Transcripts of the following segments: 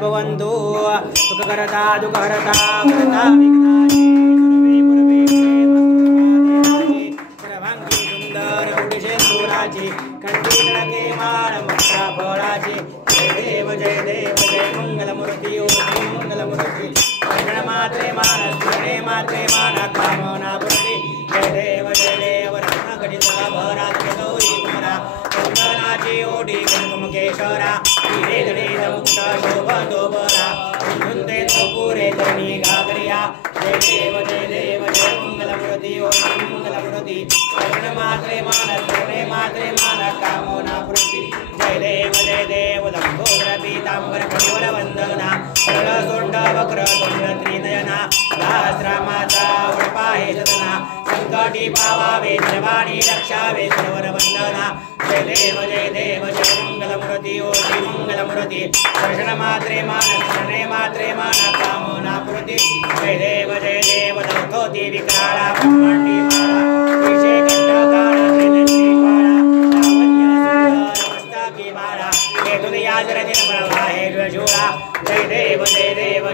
भवन्तु सुखकरता दुःखहरता करता विघ्नानि पूर्वे सर्वांगी सुंदर उडिशेंदुराची कंठी तळके माळमुक्ता फळाची जय देव जय मंगलमूर्ती ओम मंगलमूर्ती मात्रे मानस्मरणे मात्रे माना कामना पूर्ती जय देव रत्नगणित भरात गौरी कुमरा चंदनाची ओढी कुंकुम केशरा हिरे गणित मुक्त शोभतो बरा कुंदे पुरे धरणी घागरिया जय देव जय मंगलमूर्ती ओम मंगलमूर्ती मात्रे मानस्मरणे मात्रे माना कामना पूर्ती जय देव लंबोदर पीतांबर परिवर वंदना सरळ सोंड वक्र तोंड त्रिनयना सहस्रमाता वडपाहे सदना संकटी पावावे सर्वाणी रक्षावे सर्वर वंदना जय देव जय मंगलमूर्ती ओ श्री मंगलमूर्ती दर्शन मात्रे मानस्मरणे मात्रे माना कामना पूर्ती जय देव दौतोती विक्राळा ब्रह्मांडी माळा विषय कंठकाळ त्रिनेत्री ज्वाळा लावण्य सुंदर मस्तकी माळा हे दुनिया जरदिन प्रवाहे ज्वळा जय देव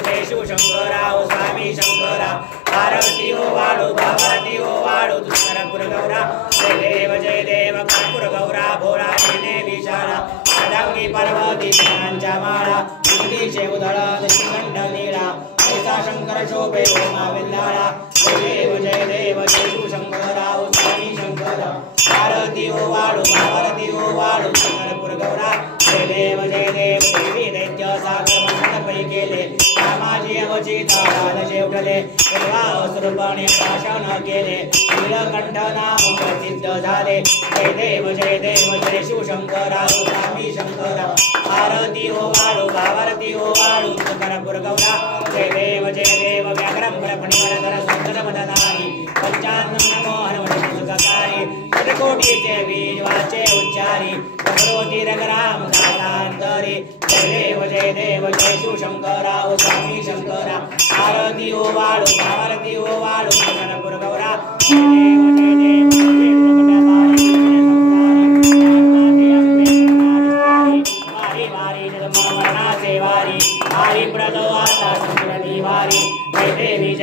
जय शिवशंकरा ओ स्वामी शंकरा पार्वती ओ वाळू भावती ओ वाळू दुष्करपुर गौरा जय देव कर्पूर गौरा भोळा देवी शाळा आदांगी पार्वती फुलांच्या माळा बुद्धीचे उधळ निष्कंठ नीळा ऐसा शंकर शोभे ओमा विल्लाळा जय देव जय शिवशंकरा ओ स्वामी शंकरा पार्वती ओ वाळू भावती ओ वाळू दुष्करपुर गौरा जय देव देवी दैत्य सागर मंडपै केले कामाजी अवचित राजचे उठले स्वरूपाने भाषण केले नीलकंठ नाम प्रसिद्ध झाले जय देव जय शिवशंकरा स्वामी शंकरा आरती ओ वाळू भावरती ओ वाळू करपुर गौरा जय देव व्याघ्रम प्रफणीवर धर सुंदर मदनाई पंचान्नम नमो हनुमते सुखकारी षट्कोटीचे बीज वाचे उच्चारी करोती रघुराम दासांतरी जय देव जय शिवशंकरा ओ स्वामी शंकरा आरती ओ वाळू भावरती ओ वाळू करपुर गौरा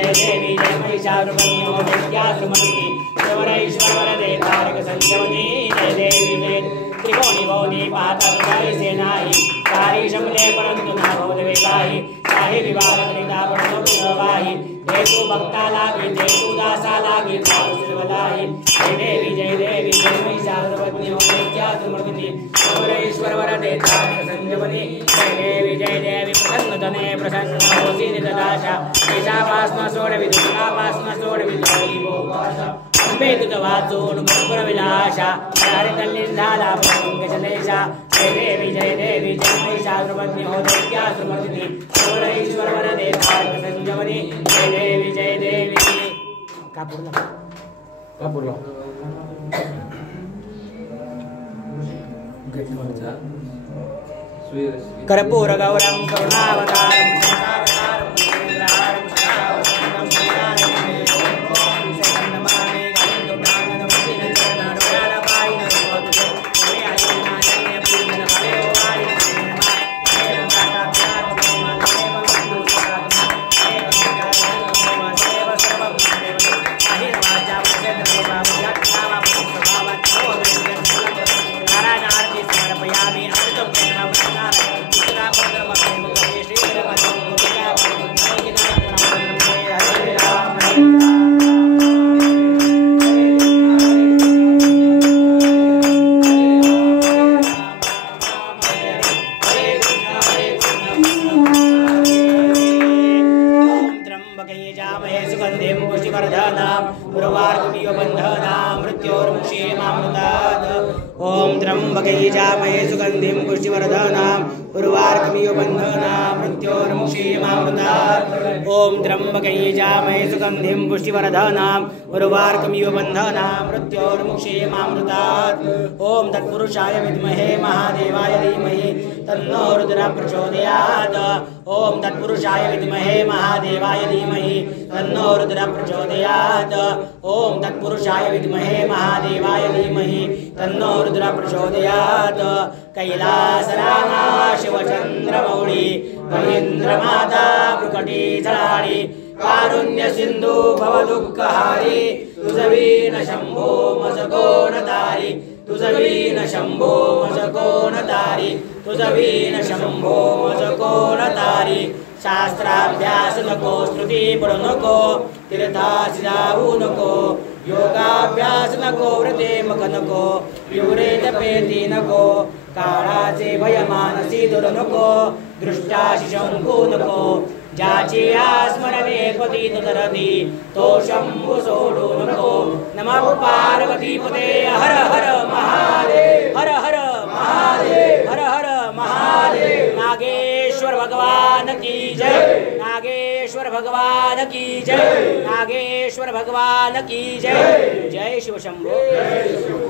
जय देवी जय महिषासुरमर्दिनी ओ दैत्यासुरमर्दिनी सर्वैश्वर दे तारक संजीवनी जय देवी जय त्रिकोणी भवनी पाताल सेनाई सारी शमले परंतु ना भवदवे काही काही विवाद करिता पडतो वाही देतु भक्ता लागी देतु दासा लागी सर्वदाही जय देवी जय महिषासुरमर्दिनी ओ दैत्यासुरमर्दिनी सर्वैश्वर दे तारक संजीवनी जय देवी प्रसन्नतने प्रसन्न होसी निदाशा ईशावास्न सोडवि दुर्गावास्न सोडवि देवोपाशा अंबे तुझ वाचून पुर विलाशा हरितल्लीन झाला पंकजलेशा जय देवी जय महिषासुरमर्दिनी हो दैत्यासुरमर्दिनी सर्वैश्वर वरदे तारक संजीवनी जय देवी कापूरला कर्पूर गौरम करुणावतारम ओम त्र्यंबकै जामहे सुगंधिं पुष्टिवर्धनां उर्वारुकमिव बन्धनां मृत्योर्मुक्षीमामृतात् ओम त्र्यंबकै जामहे सुगंधिं पुष्टिवर्धनां उर्वारुकमिव बन्धनां मृत्योर्मुक्षीमामृतात् ओम तत्पुरुषाय विद्महे महादेवाय धीमहि तन्नो रुद्रः प्रचोदयात् ओम तत्पुरुषाय विद्महे महादेवाय धीमहि तन्नो रुद्रः प्रचोदयात् ओम तत्पुरुषाय विद्महे महादेवाय धीमहि तन्नो रुद्रः प्रचोदयात् कैलासरामा शिवचन्द्रमौळि महेन्द्रमाता भ्रुकटीजलाळि कारुण्य सिंधु भवदुःखहारी तुझवीन शंभो मज कोण तारी तुझवीन शंभो मज कोण तारी तुझवीन शंभो मज कोण तारी शास्त्राभ्यास नको श्रुती पडू नको तीर्थासी जाऊ नको योगाभ्यास नको व्रते मग नको युवरे तपेती नको काळाचे भय मानसी दूर नको दृष्टाशी शंभू नको ज्याची आस्मरणे पतित तरती तो शंभू सोडू नको नमः पार्वती पते हर हर महादेव हर हर महादेव हर हर महादेव नागेश्वर भगवान की जय नागेश्वर भगवान की जय नागेश्वर भगवान की जय जय शिव शंभो।